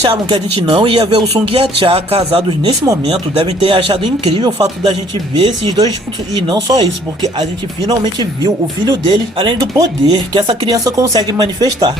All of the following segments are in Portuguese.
achavam que a gente não ia ver o Sung e a Cha casados nesse momento devem ter achado incrível o fato da gente ver esses dois juntos, e não só isso, porque a gente finalmente viu o filho deles, além do poder que essa criança consegue manifestar.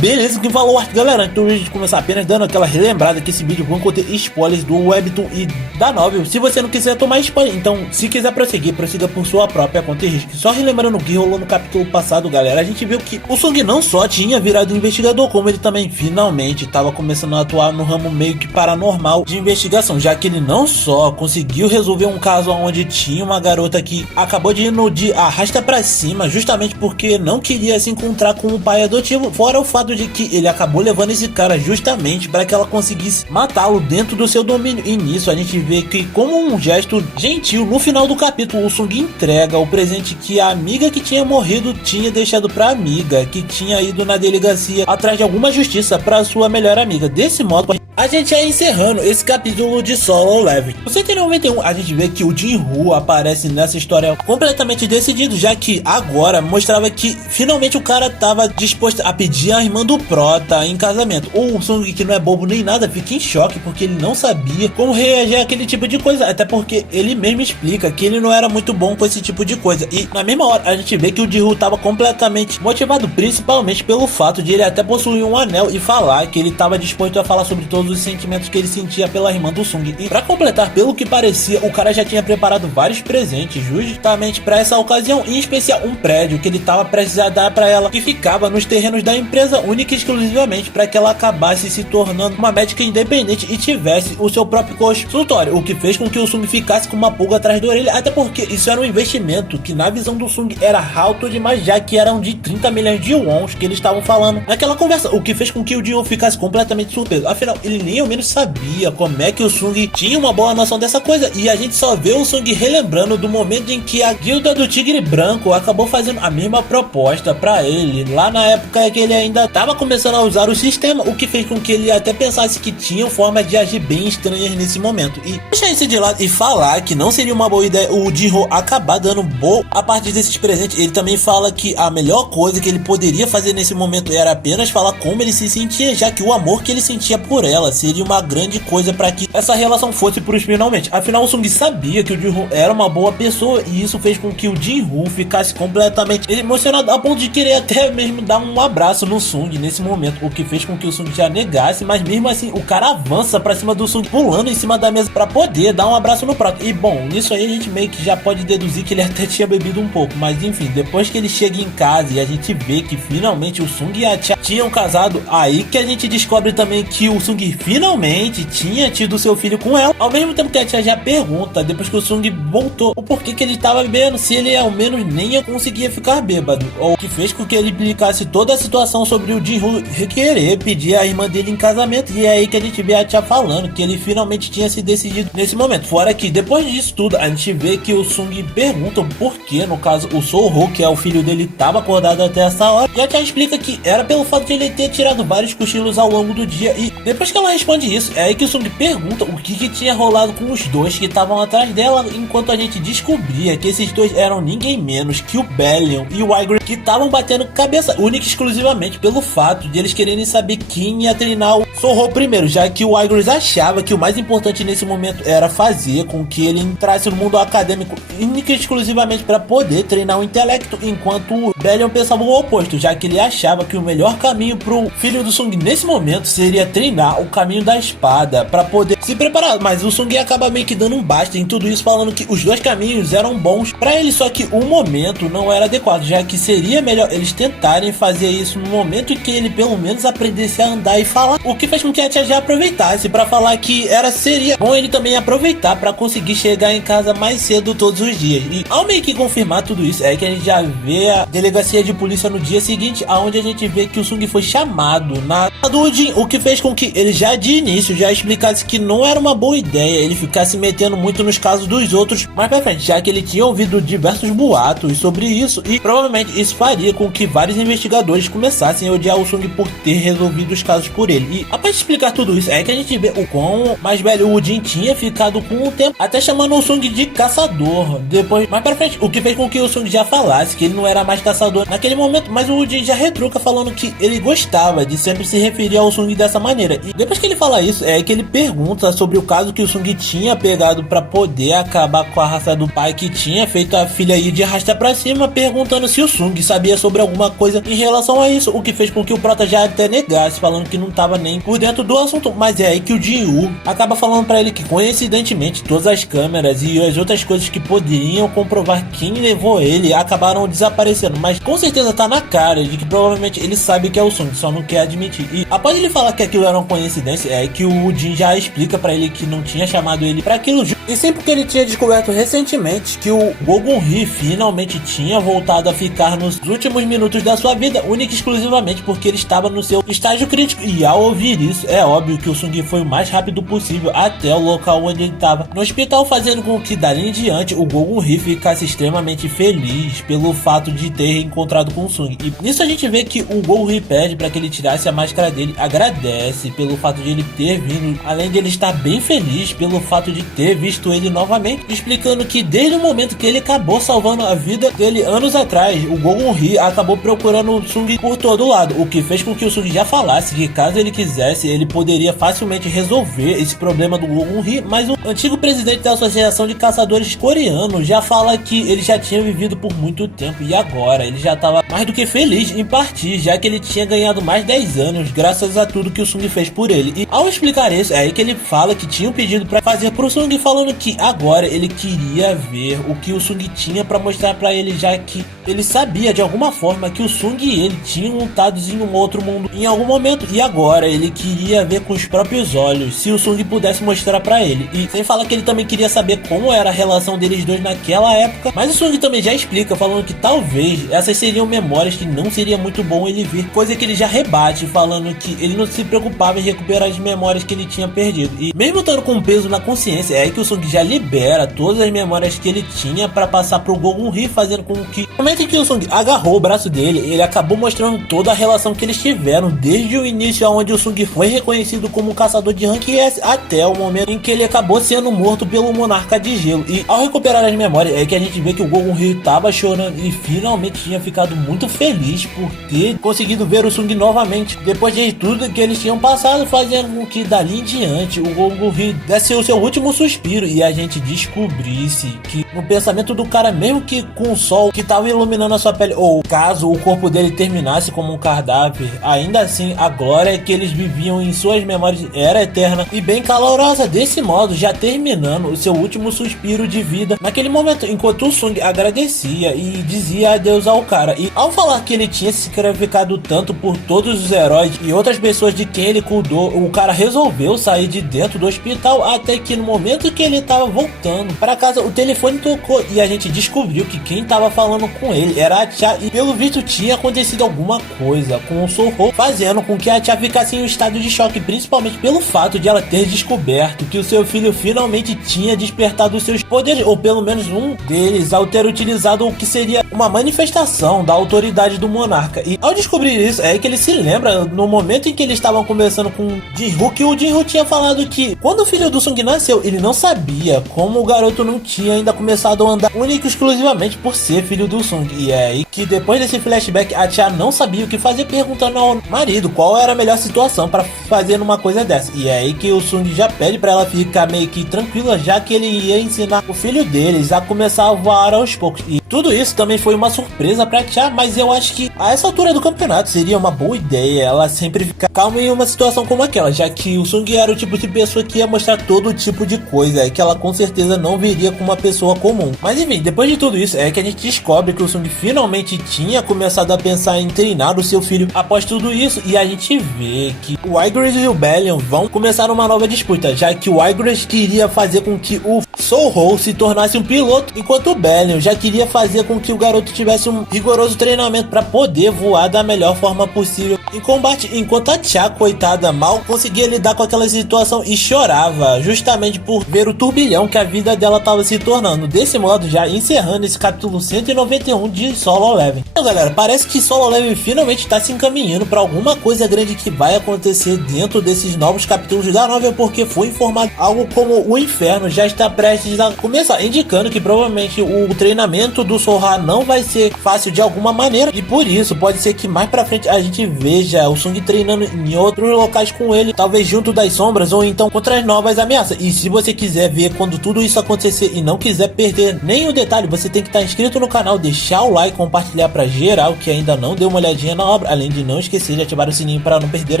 Beleza, quem falou arte, galera. Então a gente começar apenas dando aquela relembrada que esse vídeo vai conter spoilers do Webtoon e da novel. Se você não quiser tomar spoiler, então se quiser prosseguir, prossiga por sua própria conta e risco. Só relembrando o que rolou no capítulo passado, galera, a gente viu que o Sung não só tinha virado investigador, como ele também finalmente estava começando a atuar no ramo meio que paranormal de investigação, já que ele não só conseguiu resolver um caso onde tinha uma garota que acabou de ir de arrasta pra cima, justamente porque não queria se encontrar com o pai adotivo, fora o fato de que ele acabou levando esse cara justamente para que ela conseguisse matá-lo dentro do seu domínio. E nisso a gente vê que, como um gesto gentil, no final do capítulo o Sung entrega o presente que a amiga que tinha morrido tinha deixado para a amiga que tinha ido na delegacia atrás de alguma justiça para sua melhor amiga. Desse modo a gente é encerrando esse capítulo de Solo Leveling. No 191 a gente vê que o Jin-Woo aparece nessa história completamente decidido, já que agora mostrava que finalmente o cara estava disposto a pedir a irmã do Prota em casamento. O Sung, que não é bobo nem nada, fica em choque porque ele não sabia como reagir àquele tipo de coisa, até porque ele mesmo explica que ele não era muito bom com esse tipo de coisa. E na mesma hora a gente vê que o Jin-Woo estava completamente motivado, principalmente pelo fato de ele até possuir um anel e falar que ele estava disposto a falar sobre todos os sentimentos que ele sentia pela irmã do Sung. E pra completar, pelo que parecia, o cara já tinha preparado vários presentes justamente para essa ocasião, em especial um prédio que ele estava prestes a dar para ela, que ficava nos terrenos da empresa, única e exclusivamente para que ela acabasse se tornando uma médica independente e tivesse o seu próprio consultório, o que fez com que o Sung ficasse com uma pulga atrás da orelha, até porque isso era um investimento que na visão do Sung era alto demais, já que eram de 30 milhões de wons que eles estavam falando naquela conversa, o que fez com que o Jin-Woo ficasse completamente surpreso. Afinal, ele nem ao menos sabia como é que o Sung tinha uma boa noção dessa coisa, e a gente só vê o Sung relembrando do momento em que a guilda do Tigre Branco acabou fazendo a mesma proposta para ele, lá na época que ele ainda estava começando a usar o sistema, o que fez com que ele até pensasse que tinham formas de agir bem estranhas nesse momento. E deixar isso de lado e falar que não seria uma boa ideia o Jin-Woo acabar dando boa a partir desses presentes. Ele também fala que a melhor coisa que ele poderia fazer nesse momento era apenas falar como ele se sentia, já que o amor que ele sentia por ela seria uma grande coisa para que essa relação fosse pros finalmente. Afinal, o Sung sabia que o Jin-Woo era uma boa pessoa, e isso fez com que o Jin-Woo ficasse completamente emocionado a ponto de querer até mesmo dar um abraço no Sung nesse momento, o que fez com que o Sung já negasse, mas mesmo assim o cara avança pra cima do Sung, pulando em cima da mesa pra poder dar um abraço no prato. E bom, nisso aí a gente meio que já pode deduzir que ele até tinha bebido um pouco, mas enfim, depois que ele chega em casa e a gente vê que finalmente o Sung e a Cha tinham casado, aí que a gente descobre também que o Sung finalmente tinha tido seu filho com ela, ao mesmo tempo que a Cha já pergunta, depois que o Sung voltou, o porquê que ele estava bebendo, se ele ao menos nem ia conseguir ficar bêbado, o que fez com que ele explicasse toda a situação sobre o Jin-Woo querer pedir a irmã dele em casamento. E é aí que a gente vê a Cha falando que ele finalmente tinha se decidido nesse momento. Fora que depois disso tudo, a gente vê que o Sung pergunta por que, no caso, o Soho, que é o filho dele, estava acordado até essa hora, e a Cha explica que era pelo fato de ele ter tirado vários cochilos ao longo do dia. E depois que ela responde isso, é aí que o Sung pergunta o que tinha rolado com os dois que estavam atrás dela, enquanto a gente descobria que esses dois eram ninguém menos que o Bellion e o Igor, que estavam batendo cabeça única e exclusivamente pelo fato de eles quererem saber quem ia treinar o Soho primeiro, já que o Igor achava que o mais importante nesse momento era fazer com que ele entrasse no mundo acadêmico única e exclusivamente para poder treinar o intelecto, enquanto o Bellion pensava o oposto, já que ele achava que o melhor caminho pro filho do Sung nesse momento seria treinar o caminho da espada para poder se preparar. Mas o Sung acaba meio que dando um basta em tudo isso, falando que os dois caminhos eram bons para ele, só que o momento não era adequado, já que seria melhor eles tentarem fazer isso no momento em que ele pelo menos aprendesse a andar e falar, o que fez com que a Tia já aproveitasse para falar que seria bom ele também aproveitar para conseguir chegar em casa mais cedo todos os dias. E ao meio que confirmar tudo isso, é que a gente já vê a delegacia de polícia no dia seguinte, aonde a gente vê que o Sung foi chamado na do Jin, o que fez com que eles já de início já explicasse que não era uma boa ideia ele ficar se metendo muito nos casos dos outros mais pra frente, já que ele tinha ouvido diversos boatos sobre isso e provavelmente isso faria com que vários investigadores começassem a odiar o Sung por ter resolvido os casos por ele. E após explicar tudo isso, é que a gente vê o quão mais velho o Jin tinha ficado com o tempo, até chamando o Sung de caçador. Depois, mais pra frente, o que fez com que o Sung já falasse que ele não era mais caçador naquele momento, mas o Jin já retruca falando que ele gostava de sempre se referir ao Sung dessa maneira. E depois que ele fala isso, é que ele pergunta sobre o caso que o Sung tinha pegado pra poder acabar com a raça do pai que tinha feito a filha ir de arrasta pra cima, perguntando se o Sung sabia sobre alguma coisa em relação a isso, o que fez com que o prota já até negasse, falando que não tava nem por dentro do assunto. Mas é aí que o Jin-Woo acaba falando pra ele que coincidentemente todas as câmeras e as outras coisas que poderiam comprovar quem levou ele acabaram desaparecendo, mas com certeza tá na cara de que provavelmente ele sabe que é o Sung, só não quer admitir. E após ele falar que aquilo era uma coincidência, é que o Jin já explica pra ele que não tinha chamado ele pra aquilo, e sempre que ele tinha descoberto recentemente que o Go Gun-hee finalmente tinha voltado a ficar nos últimos minutos da sua vida, única e exclusivamente porque ele estava no seu estágio crítico. E ao ouvir isso, é óbvio que o Sung foi o mais rápido possível até o local onde ele estava no hospital, fazendo com que dali em diante o Go Gun-hee ficasse extremamente feliz pelo fato de ter encontrado com o Sung. E nisso a gente vê que o Go Gun-hee pede para que ele tirasse a máscara dele, agradece pelo fato de ele ter vindo, além de ele estar bem feliz pelo fato de ter visto ele novamente, explicando que desde o momento que ele acabou salvando a vida dele anos atrás, o Go Gun-hee acabou procurando o Sung por todo lado, o que fez com que o Sung já falasse que caso ele quisesse, ele poderia facilmente resolver esse problema do Go Gun-hee, mas o antigo presidente da Associação de Caçadores Coreanos já fala que ele já tinha vivido por muito tempo e agora ele já estava mais do que feliz em partir, já que ele tinha ganhado mais 10 anos graças a tudo que o Sung fez por ele. E ao explicar isso, é aí que ele fala que tinha um pedido para fazer pro Sung, falando que agora ele queria ver o que o Sung tinha para mostrar para ele, já que ele sabia de alguma forma que o Sung e ele tinham lutados em um outro mundo em algum momento, e agora ele queria ver com os próprios olhos se o Sung pudesse mostrar para ele. E sem falar que ele também queria saber como era a relação deles dois naquela época, mas o Sung também já explica, falando que talvez essas seriam memórias que não seria muito bom ele ver, coisa que ele já rebate, falando que ele não se preocupava em recuperar as memórias que ele tinha perdido. E mesmo estando com peso na consciência, é aí que o Sung já libera todas as memórias que ele tinha para passar pro Go Gun-hee, fazendo com que no momento em que o Sung agarrou o braço dele, ele acabou mostrando toda a relação que eles tiveram desde o início, onde o Sung foi reconhecido como um caçador de rank S, até o momento em que ele acabou sendo morto pelo monarca de gelo. E ao recuperar as memórias, é que a gente vê que o Go Gun-hee tava chorando e finalmente tinha ficado muito feliz por ter conseguido ver o Sung novamente, depois de tudo que eles tinham passado, fazendo com que dali em diante o Go Gun-hee desse o seu último suspiro e a gente descobrisse que no pensamento do cara, mesmo que com o sol que tava iluminando a sua pele, ou caso o corpo dele terminasse como um cadáver, ainda assim a glória que eles viviam em suas memórias era eterna e bem calorosa, desse modo já terminando o seu último suspiro de vida naquele momento, enquanto o Sung agradecia e dizia adeus ao cara. E ao falar que ele tinha se sacrificado tanto por todos os heróis e outras pessoas de quem ele cuidou, o cara resolveu sair de dentro do hospital, até que no momento que ele estava voltando para casa, o telefone tocou e a gente descobriu que quem estava falando com ele era a Tia, e pelo visto tinha acontecido alguma coisa com o Soho, fazendo com que a Tia ficasse em um estado de choque, principalmente pelo fato de ela ter descoberto que o seu filho finalmente tinha despertado os seus poderes, ou pelo menos um deles, ao ter utilizado o que seria uma manifestação da autoridade do monarca. E ao descobrir isso, é aí que ele se lembra no momento em que eles estavam conversando com o Jin-Woo, que o Jin-Woo tinha falado que quando o filho do Sung nasceu, ele não sabia como o garoto não tinha ainda começado a andar único e exclusivamente por ser filho do Sung. E é aí que depois desse flashback, a Tia não sabia o que fazer, perguntando ao marido qual era a melhor situação para fazer numa coisa dessa. E é aí que o Sung já pede para ela ficar meio que tranquila, já que ele ia ensinar o filho deles a começar a voar aos poucos. E tudo isso também foi uma surpresa pra Tia, mas eu acho que a essa altura do campeonato seria uma boa ideia ela sempre ficar calma em uma situação como aquela, já que o Sung era o tipo de pessoa que ia mostrar todo tipo de coisa, e que ela com certeza não viria com uma pessoa comum. Mas enfim, depois de tudo isso, é que a gente descobre que o Sung finalmente tinha começado a pensar em treinar o seu filho após tudo isso, e a gente vê que o Igris e o Bellion vão começar uma nova disputa, já que o Igris queria fazer com que o Soho se tornasse um piloto, enquanto o Bellion já queria fazer com que o garoto tivesse um rigoroso treinamento para poder voar da melhor forma possível em combate, enquanto a Chá, coitada, mal conseguia lidar com aquela situação e chorava, justamente por ver o turbilhão que a vida dela estava se tornando. Desse modo, já encerrando esse capítulo 191 de Solo Leveling. Então, galera, parece que Solo Leveling finalmente está se encaminhando para alguma coisa grande que vai acontecer dentro desses novos capítulos da novel, porque foi informado algo como o inferno já está prestes a começar, indicando que provavelmente o treinamento do Sora não vai ser fácil de alguma maneira, e por isso pode ser que mais pra frente a gente veja o Sung treinando em outros locais com ele, talvez junto das sombras ou então contra as novas ameaças. E se você quiser ver quando tudo isso acontecer e não quiser perder nenhum detalhe, você tem que estar inscrito no canal, deixar o like, compartilhar pra geral que ainda não deu uma olhadinha na obra, além de não esquecer de ativar o sininho para não perder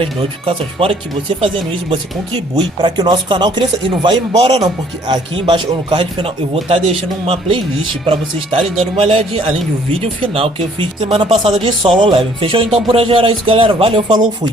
as notificações. Fora que você fazendo isso, você contribui para que o nosso canal cresça e não vai embora não, porque aqui embaixo ou no card final eu vou estar deixando uma playlist para vocês estarem dando uma olhadinha, além do vídeo final que eu fiz semana passada de Solo Leveling. Fechou? Então por hoje era isso, galera. Valeu, falou, fui.